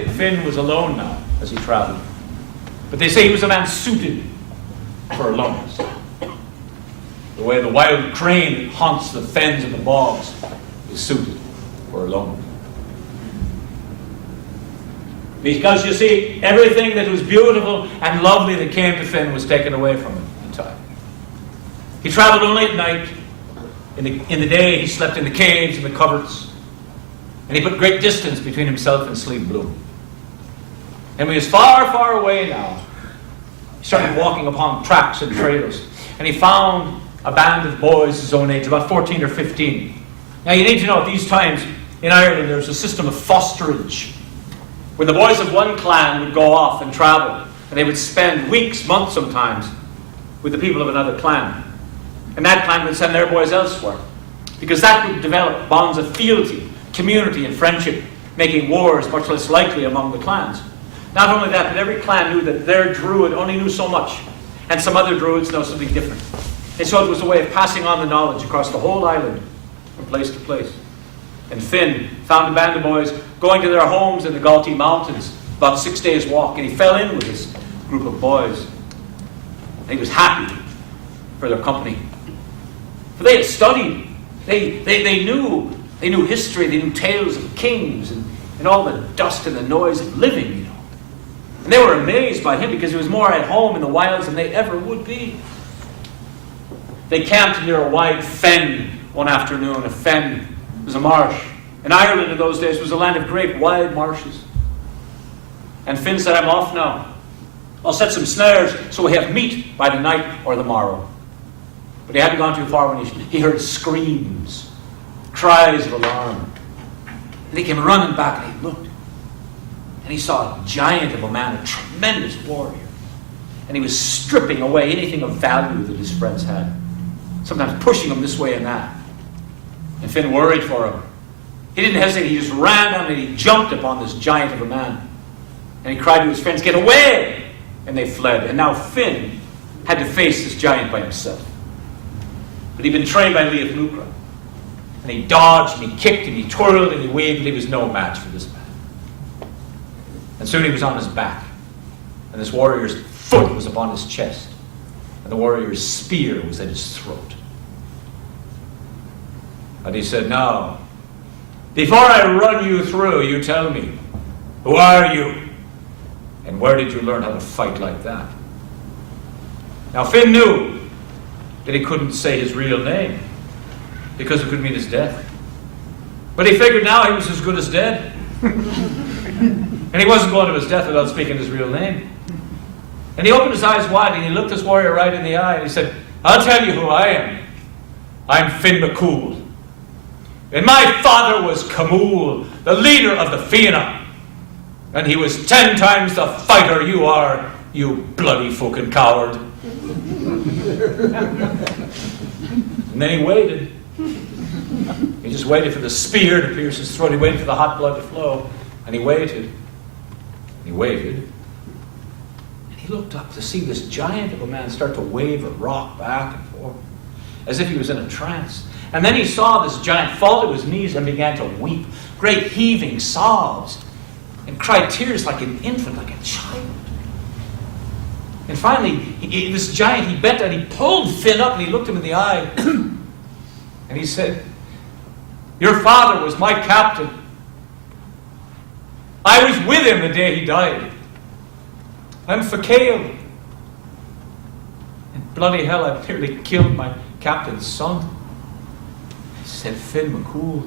that Finn was alone now as he traveled. But they say he was a man suited for loneliness. The way the wild crane that haunts the fens and the bogs is suited for loneliness. Because you see, everything that was beautiful and lovely that came to Finn was taken away from him in time. He traveled only at night. In the day, he slept in the caves and the coverts. And he put great distance between himself and sleep bloom. And when he was far, far away now, he started walking upon tracks and trails. And he found a band of boys his own age, about 14 or 15. Now you need to know, at these times in Ireland, there was a system of fosterage, where the boys of one clan would go off and travel, and they would spend weeks, months sometimes, with the people of another clan. And that clan would send their boys elsewhere, because that would develop bonds of fealty, community, and friendship, making wars much less likely among the clans. Not only that, but every clan knew that their druid only knew so much, and some other druids know something different. And so it was a way of passing on the knowledge across the whole island, from place to place. And Finn found a band of boys going to their homes in the Galtee Mountains, about 6 days' walk, and he fell in with this group of boys. And he was happy for their company. For they had studied. They knew history, they knew tales of kings and all the dust and the noise of living, you know. And they were amazed by him because he was more at home in the wilds than they ever would be. They camped near a wide fen one afternoon. A fen was a marsh. And Ireland in those days was a land of great wide marshes. And Finn said, I'm off now. I'll set some snares so we have meat by the night or the morrow. But he hadn't gone too far when he heard screams, cries of alarm. And he came running back and he looked. And he saw a giant of a man, a tremendous warrior. And he was stripping away anything of value that his friends had. Sometimes pushing him this way and that. And Finn worried for him. He didn't hesitate. He just ran down and he jumped upon this giant of a man. And he cried to his friends, get away! And they fled. And now Finn had to face this giant by himself. But he'd been trained by Leith Lucra. And he dodged and he kicked and he twirled and he waved. He was no match for this man. And soon he was on his back. And this warrior's foot was upon his chest. And the warrior's spear was at his throat. And he said, now, before I run you through, you tell me, who are you? And where did you learn how to fight like that? Now Finn knew that he couldn't say his real name because it could mean his death. But he figured now he was as good as dead. And he wasn't going to his death without speaking his real name. And he opened his eyes wide and he looked this warrior right in the eye and he said, I'll tell you who I am. I'm Finn McCool. And my father was Camul, the leader of the Fianna. And he was 10 times the fighter you are, you bloody fucking coward. And then he waited. He just waited for the spear to pierce his throat. He waited for the hot blood to flow. And he waited. And he waited. And he looked up to see this giant of a man start to wave or rock back and forth, as if he was in a trance. And then he saw this giant fall to his knees and began to weep, great heaving sobs, and cried tears like an infant, like a child. And finally, this giant, he bent and he pulled Finn up and he looked him in the eye. And he said, your father was my captain. I was with him the day he died. I'm Fakale. And bloody hell, I've nearly killed my captain's son. Said Finn McCool.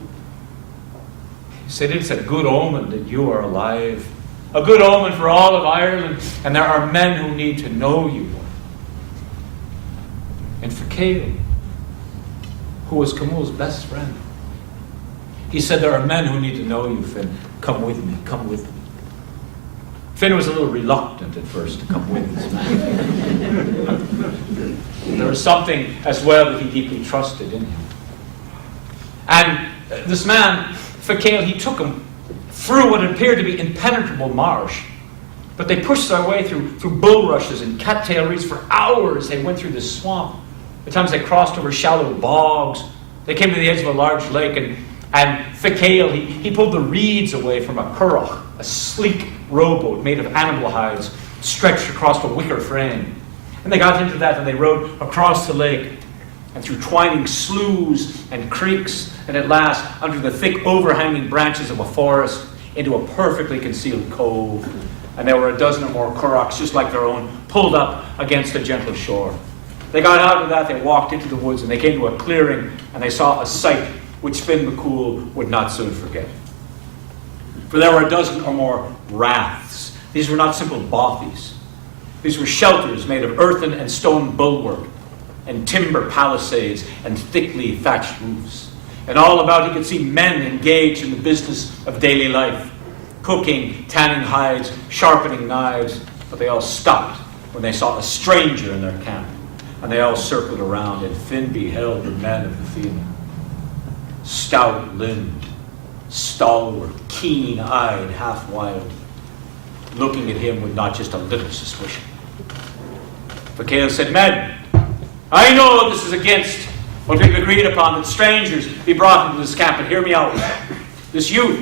He said, it's a good omen that you are alive. A good omen for all of Ireland. And there are men who need to know you. And for Cale, who was Camul's best friend, he said, there are men who need to know you, Finn. Come with me, come with me. Finn was a little reluctant at first to come with this man. There was something as well that he deeply trusted in him. And this man, Fakale, he took him through what appeared to be impenetrable marsh. But they pushed their way through bulrushes and cattail reeds for hours. They went through this swamp. At times they crossed over shallow bogs. They came to the edge of a large lake, and And Fichael, he pulled the reeds away from a currach, a sleek rowboat made of animal hides, stretched across a wicker frame. And they got into that and they rowed across the lake and through twining sloughs and creeks, and at last, under the thick overhanging branches of a forest, into a perfectly concealed cove. And there were a dozen or more currachs, just like their own, pulled up against a gentle shore. They got out of that, they walked into the woods, and they came to a clearing, and they saw a sight which Finn McCool would not soon forget. For there were a dozen or more raths. These were not simple bothies. These were shelters made of earthen and stone bulwark, and timber palisades, and thickly thatched roofs. And all about he could see men engaged in the business of daily life, cooking, tanning hides, sharpening knives, but they all stopped when they saw a stranger in their camp, and they all circled around, and Finn beheld the men of the Fianna. Stout-limbed, stalwart, keen-eyed, half-wild, looking at him with not just a little suspicion. Fichael said, "Men, I know this is against what we've agreed upon, that strangers be brought into this camp, and hear me out. This youth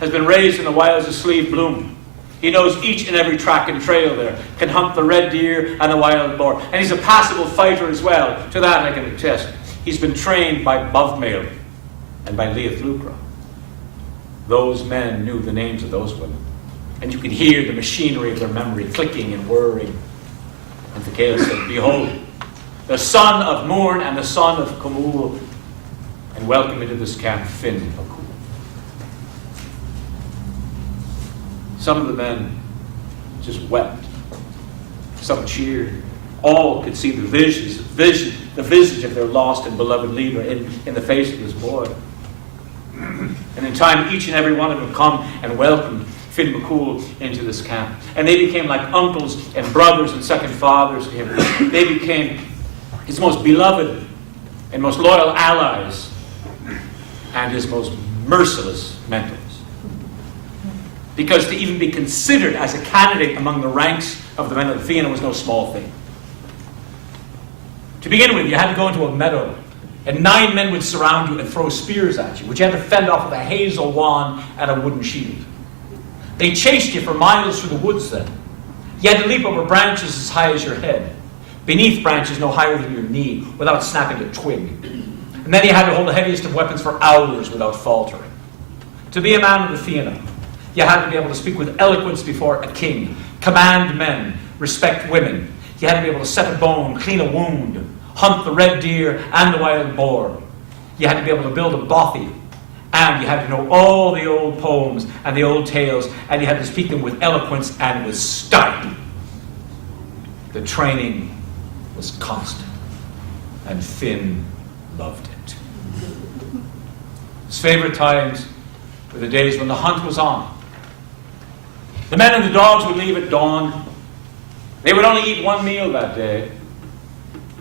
has been raised in the wilds of Slieve Bloom. He knows each and every track and trail there, can hunt the red deer and the wild boar, and he's a passable fighter as well. To that I can attest. He's been trained by Bovmail and by Leith Lucra." Those men knew the names of those women, and you could hear the machinery of their memory clicking and whirring. And Fichael said, "Behold, the son of Mourn and the son of Camul, and welcome into this camp Finn McCool." Some of the men just wept. Some cheered. All could see the visage of their lost and beloved leader in the face of this boy. And in time, each and every one of them come and welcomed Finn McCool into this camp. And they became like uncles and brothers and second fathers to him. They became his most beloved and most loyal allies and his most merciless mentors. Because to even be considered as a candidate among the ranks of the men of the Fianna was no small thing. To begin with, you had to go into a meadow, and 9 men would surround you and throw spears at you, which you had to fend off with a hazel wand and a wooden shield. They chased you for miles through the woods then. You had to leap over branches as high as your head, beneath branches no higher than your knee, without snapping a twig. And then you had to hold the heaviest of weapons for hours without faltering. To be a man of the Fianna, you had to be able to speak with eloquence before a king, command men, respect women. You had to be able to set a bone, clean a wound, hunt the red deer and the wild boar. You had to be able to build a bothy, and you had to know all the old poems and the old tales, and you had to speak them with eloquence and with style. The training was constant, and Finn loved it. His favorite times were the days when the hunt was on. The men and the dogs would leave at dawn. They would only eat one meal that day.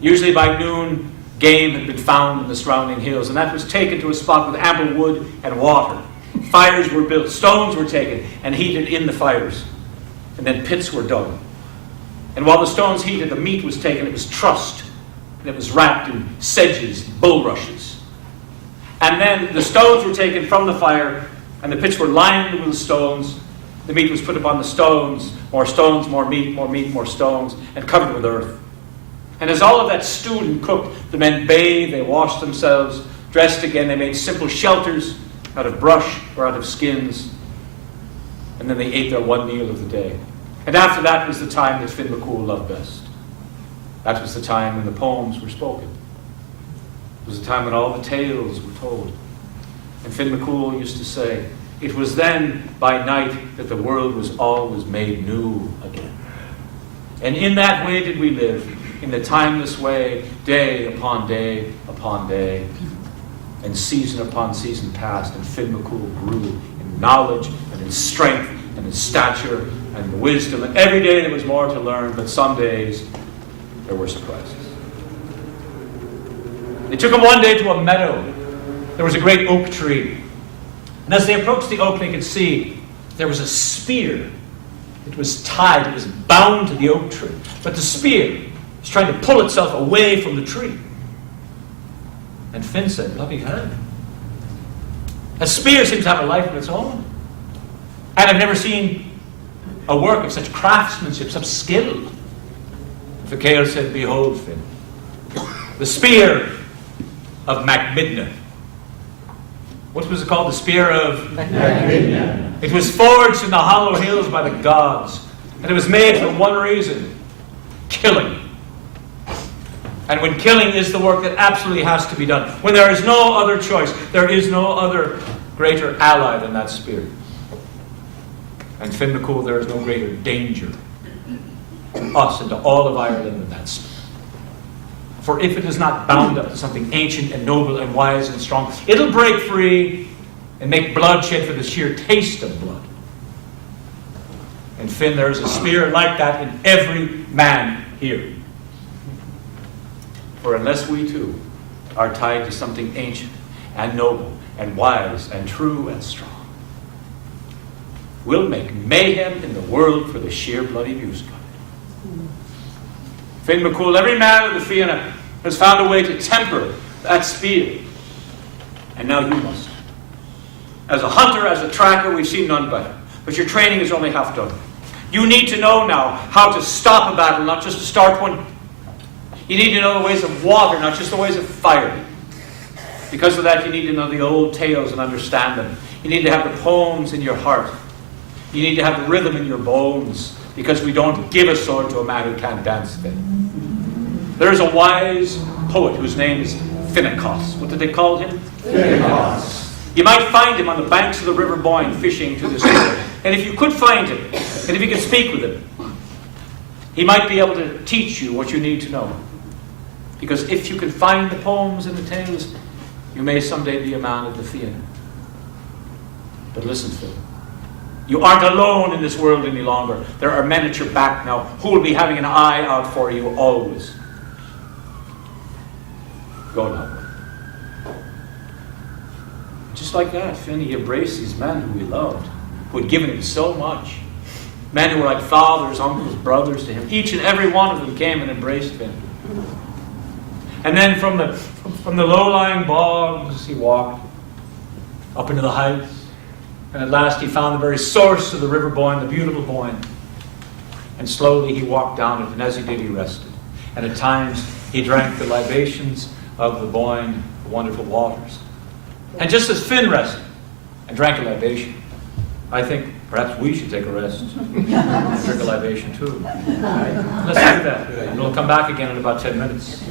Usually by noon, game had been found in the surrounding hills, and that was taken to a spot with ample wood and water. Fires were built, stones were taken and heated in the fires, and then pits were dug. And while the stones heated, the meat was taken, it was trussed, and it was wrapped in sedges, bulrushes. And then the stones were taken from the fire, and the pits were lined with stones. The meat was put upon the stones, more meat, more stones, and covered with earth. And as all of that stewed and cooked, the men bathed, they washed themselves, dressed again, they made simple shelters out of brush or out of skins, and then they ate their one meal of the day. And after that was the time that Finn McCool loved best. That was the time when the poems were spoken. It was the time when all the tales were told. And Finn McCool used to say, "It was then by night that the world was always made new again." And in that way did we live, in the timeless way, day upon day upon day, and season upon season passed, and Finn McCool grew in knowledge and in strength and in stature and in wisdom, and every day there was more to learn, but some days there were surprises. They took him one day to a meadow. There was a great oak tree. And as they approached the oak, they could see there was a spear. It was tied, it was bound to the oak tree. But the spear was trying to pull itself away from the tree. And Finn said, "Bloody hell. A spear seems to have a life of its own. And I've never seen a work of such craftsmanship, such skill. Ficale said, behold, Finn, the spear of Macmidna. What was it called? The spear of Macmidna. It was forged in the hollow hills by the gods. And it was made for one reason: killing. And when killing is the work that absolutely has to be done, when there is no other choice, there is no other greater ally than that spear. And Finn McCool, there is no greater danger to us and to all of Ireland than that spear. For if it is not bound up to something ancient and noble and wise and strong, it'll break free and make bloodshed for the sheer taste of blood. And Finn, there is a spear like that in every man here. For unless we too are tied to something ancient and noble and wise and true and strong, we'll make mayhem in the world for the sheer bloody music of it. Finn McCool, every man of the Fianna has found a way to temper that spear. And now you must. As a hunter, as a tracker, we've seen none better. But your training is only half done. You need to know now how to stop a battle, not just to start one. You need to know the ways of water, not just the ways of fire. Because of that, you need to know the old tales and understand them. You need to have the poems in your heart. You need to have the rhythm in your bones. Because we don't give a sword to a man who can't dance fit. There is a wise poet whose name is Finnecos. What did they call him? Finnecos. You might find him on the banks of the River Boyne fishing to this day. And if you could find him, and if you could speak with him, he might be able to teach you what you need to know. Because if you can find the poems and the tales, you may someday be a man of the Fianna. But listen, Phil. You aren't alone in this world any longer. There are men at your back now who will be having an eye out for you always. Go now. Just like that, Finn, he embraced these men who he loved, who had given him so much. Men who were like fathers, uncles, brothers to him. Each and every one of them came and embraced Finn. And then from the low-lying bogs, he walked up into the heights. And at last he found the very source of the River Boyne, the beautiful Boyne. And slowly he walked down it, and as he did, he rested. And at times he drank the libations of the Boyne, the wonderful waters. And just as Finn rested and drank a libation, I think perhaps we should take a rest and drink a libation too. Let's do that. And we'll come back again in about 10 minutes.